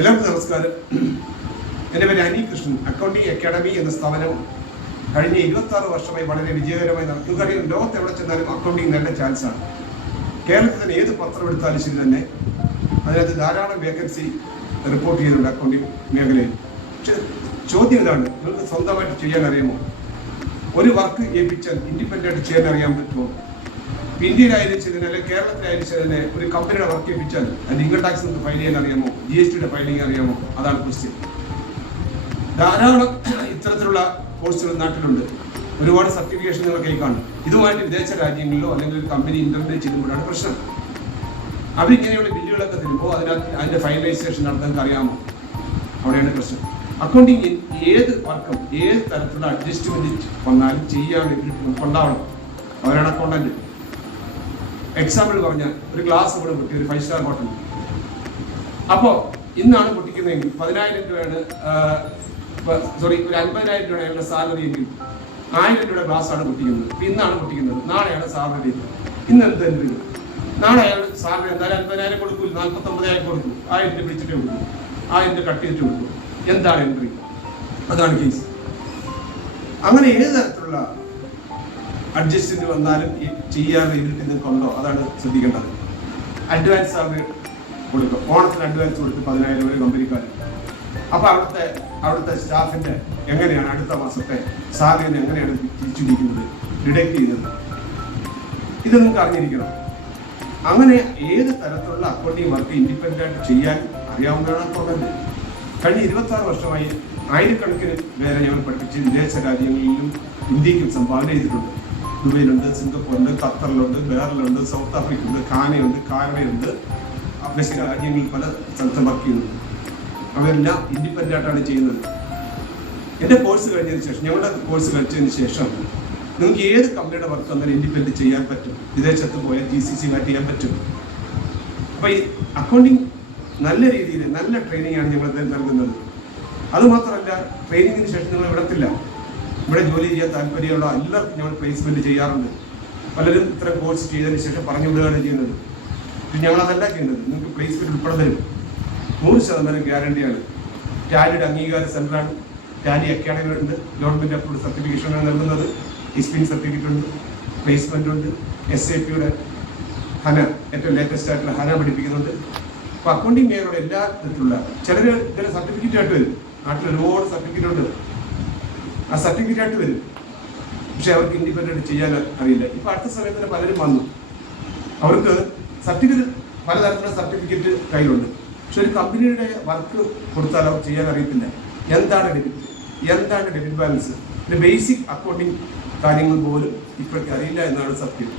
എല്ലാവർക്കും നമസ്കാരം. എൻ്റെ പേര് അനി കൃഷ്ണൻ. അക്കൗണ്ടിംഗ് അക്കാഡമി എന്ന സ്ഥാപനം കഴിഞ്ഞ 26 വർഷമായി വളരെ വിജയകരമായി നടത്തുകയും ലോകത്ത് എവിടെ ചെന്നാലും അക്കൗണ്ടിംഗ് നല്ല ചാൻസാണ്. കേരളത്തിൽ തന്നെ ഏത് പത്രം എടുത്താലും ശരി തന്നെ അതിനകത്ത് ധാരാളം വേക്കൻസി റിപ്പോർട്ട് ചെയ്യുന്നുണ്ട് അക്കൗണ്ടിംഗ് മേഖലയിൽ. പക്ഷെ ചോദ്യം ഇതാണ്, നിങ്ങൾക്ക് സ്വന്തമായിട്ട് ചെയ്യാൻ അറിയാമോ? ഒരു വർക്ക് ഏൽപ്പിച്ചാൽ ഇൻഡിപെൻഡൻ്റ് ചെയ്യാൻ അറിയാൻ പറ്റുമോ? ഇന്ത്യയിലായാലും ശരി അല്ലെങ്കിൽ കേരളത്തിലായാലും ശരി തന്നെ ഒരു കമ്പനിയുടെ വർക്ക് ഏൽപ്പിച്ചാൽ അതിൻ്റെ ഇൻകം ടാക്സ് നിങ്ങൾക്ക് ഫയൽ ചെയ്യാൻ അറിയാമോ? GST ഫയലിംഗ് അറിയാമോ? അതാണ് ക്വസ്റ്റ്യൻ. ധാരാളം ഇത്തരത്തിലുള്ള കോഴ്സുകൾ നാട്ടിലുണ്ട്. ഒരുപാട് സർട്ടിഫിക്കേഷൻ നിങ്ങൾ കൈ കാണും. ഇതുമായിട്ട് വിദേശ രാജ്യങ്ങളിലോ അല്ലെങ്കിൽ ഒരു കമ്പനി ഇന്റർവ്യൂ ചെയ്യുമ്പോഴാണ് പ്രശ്നം. അവരിങ്ങനെയുള്ള ബില്ലുകളൊക്കെ തരുമ്പോൾ അതിൻ്റെ ഫൈനലൈസേഷൻ നടത്താൻ അറിയാമോ? അവിടെയാണ് പ്രശ്നം. അക്കൗണ്ടിങ്ങിൽ ഏത് വർക്കും ഏത് തരത്തിലുള്ള അഡ്ജസ്റ്റ്മെന്റ് വന്നാലും ചെയ്യാൻ കൊണ്ടാവണം. അവരാണ് അക്കൗണ്ടന്റ്. എക്സാമ്പിൾ പറഞ്ഞാൽ ഒരു ഗ്ലാസ് ഇവിടെ പൊട്ടി, ഒരു 5 സ്റ്റാർ ഹോട്ടൽ. അപ്പോൾ ഇന്നാണ് പൊട്ടിക്കുന്നതെങ്കിൽ 10,000 രൂപയാണ്, ഒരു 50,000 രൂപയാണ് അയാളുടെ സാലറി എങ്കിൽ 1000 രൂപയുടെ ഗ്ലാസ് ആണ് പൊട്ടിക്കുന്നത്. ഇന്നാണ് പൊട്ടിക്കുന്നത്, നാളെയാണ് സാലറി. ഇന്ന് എന്ത് എൻട്രി? നാളെ അയാൾ സാലറി എന്തായാലും 50,000 കൊടുക്കും, 49,000 കൊടുക്കും, 1000 രൂപ പിടിച്ചിട്ട് കൊടുക്കും, 1000 രൂപ കട്ട് ചെയ്തിട്ട് കൊടുക്കും. എന്താണ് എൻട്രി? അതാണ് കേസ്. അങ്ങനെ ഏത് തരത്തിലുള്ള അഡ്ജസ്റ്റ്മെന്റ് വന്നാലും ചെയ്യാൻ ഇവർക്ക് നിങ്ങൾക്കുണ്ടോ? അതാണ് ശ്രദ്ധിക്കേണ്ടത്. അഡ്വാൻസ് സാലറി കൊടുക്കും. ഓണത്തിന് അഡ്വാൻസ് കൊടുക്കും 10,000 രൂപ കമ്പനിക്കാർ. അപ്പോൾ അവിടുത്തെ സ്റ്റാഫിന്റെ എങ്ങനെയാണ് അടുത്ത മാസത്തെ സാലറി എങ്ങനെയാണ് തിരിച്ചിരിക്കുന്നത്, ഡിഡക്ട് ചെയ്യുന്നത്? ഇത് നിങ്ങൾക്ക് അറിഞ്ഞിരിക്കണം. അങ്ങനെ ഏത് തരത്തിലുള്ള അക്കൗണ്ടിങ് വർക്ക് ഇൻഡിപെൻഡന്റ് ചെയ്യാൻ അറിയാവുന്നതാണ് അക്കൗണ്ടന്റ്. കഴിഞ്ഞ 26 വർഷമായി ആയിരക്കണക്കിന് പേരെ ഞങ്ങൾ പഠിപ്പിച്ച് വിദേശ രാജ്യങ്ങളിലും ഇന്ത്യക്കും സംഭാവന ചെയ്തിട്ടുണ്ട്. ദുബൈയിലുണ്ട്, സിംഗപ്പൂരുണ്ട്, ഖത്തറിലുണ്ട്, ബെഹറിലുണ്ട്, സൗത്ത് ആഫ്രിക്കയുണ്ട്, ഖാനയുണ്ട്, കാനഡയുണ്ട്, അഫ്ഗാനിസ്ഥാൻ രാജ്യങ്ങളിൽ പല സ്ഥലത്തും വർക്ക് ചെയ്യുന്നുണ്ട്. അവരെല്ലാം ഇൻഡിപെൻഡൻ്റ് ആയിട്ടാണ് ചെയ്യുന്നത്. എൻ്റെ കോഴ്സ് കഴിഞ്ഞതിന് ശേഷം, ഞങ്ങളുടെ കോഴ്സ് കഴിച്ചതിന് ശേഷം നിങ്ങൾക്ക് ഏത് കമ്പനിയുടെ വർക്ക് വന്നാലും ഇൻഡിപെൻഡൻ്റ് ചെയ്യാൻ പറ്റും. വിദേശത്ത് പോയാൽ GCC മാറ്റി ചെയ്യാൻ പറ്റും. അപ്പോൾ ഈ അക്കൗണ്ടിങ് നല്ല രീതിയിൽ നല്ല ട്രെയിനിങ് ആണ് ഞങ്ങൾ നൽകുന്നത്. അതുമാത്രമല്ല, ട്രെയിനിങ്ങിന് ശേഷം നിങ്ങൾ വിടത്തില്ല. ഇവിടെ ജോലി ചെയ്യാൻ താല്പര്യമുള്ള എല്ലാവർക്കും ഞങ്ങൾ പ്ലേസ്മെന്റ് ചെയ്യാറുണ്ട്. പലരും ഇത്തരം കോഴ്സ് ചെയ്തതിന് ശേഷം പറഞ്ഞു വിടുകയാണ് ചെയ്യുന്നത്. ഞങ്ങളതല്ല ചെയ്യുന്നത്. നിങ്ങൾക്ക് പ്ലേസ്മെന്റ് ഉൾപ്പെടെ തരും. 100% ഗ്യാരണ്ടിയാണ്. ടാലിയുടെ അംഗീകാര സെന്ററാണ്. ടാലി അക്കാഡമി ഉണ്ട്, ഗവൺമെന്റ് അപ്രൂവ്ഡ് സർട്ടിഫിക്കേഷനാണ് നൽകുന്നത്. എക്സ്പീരിയൻസ് സർട്ടിഫിക്കറ്റ് ഉണ്ട്, പ്ലേസ്മെന്റ് ഉണ്ട്. SAPയുടെ ഹന, ഏറ്റവും ലേറ്റസ്റ്റ് ആയിട്ടുള്ള ഹന പഠിപ്പിക്കുന്നുണ്ട്. അപ്പോൾ അക്കൗണ്ടിങ് മേഖലയുടെ എല്ലാ തരത്തിലുള്ള ചിലർ ഇതിൻ്റെ സർട്ടിഫിക്കറ്റ് ആയിട്ട് വരും. നാട്ടിൽ ഒരുപാട് സർട്ടിഫിക്കറ്റ് ഉണ്ട്. ആ സർട്ടിഫിക്കറ്റ് ആയിട്ട് വരും, പക്ഷെ അവർക്ക് ഇൻഡിപെൻഡന്റ് ചെയ്യാൻ അറിയില്ല. ഇപ്പൊ അടുത്ത സമയത്തിന് പലരും വന്നു, അവർക്ക് സർട്ടിഫിക്കറ്റ്, പലതരത്തിലുള്ള സർട്ടിഫിക്കറ്റ് കയ്യിലുണ്ട്, പക്ഷെ ഒരു കമ്പനിയുടെ വർക്ക് കൊടുത്താൽ അവർ ചെയ്യാൻ അറിയത്തില്ല. എന്താണ് ഡെബിറ്റ്, എന്താണ് ഡെബിറ്റ് ബാലൻസ്, ബേസിക് അക്കൗണ്ടിങ് കാര്യങ്ങൾ പോലും ഇപ്പോഴേക്ക് അറിയില്ല എന്നാണ് സത്യം.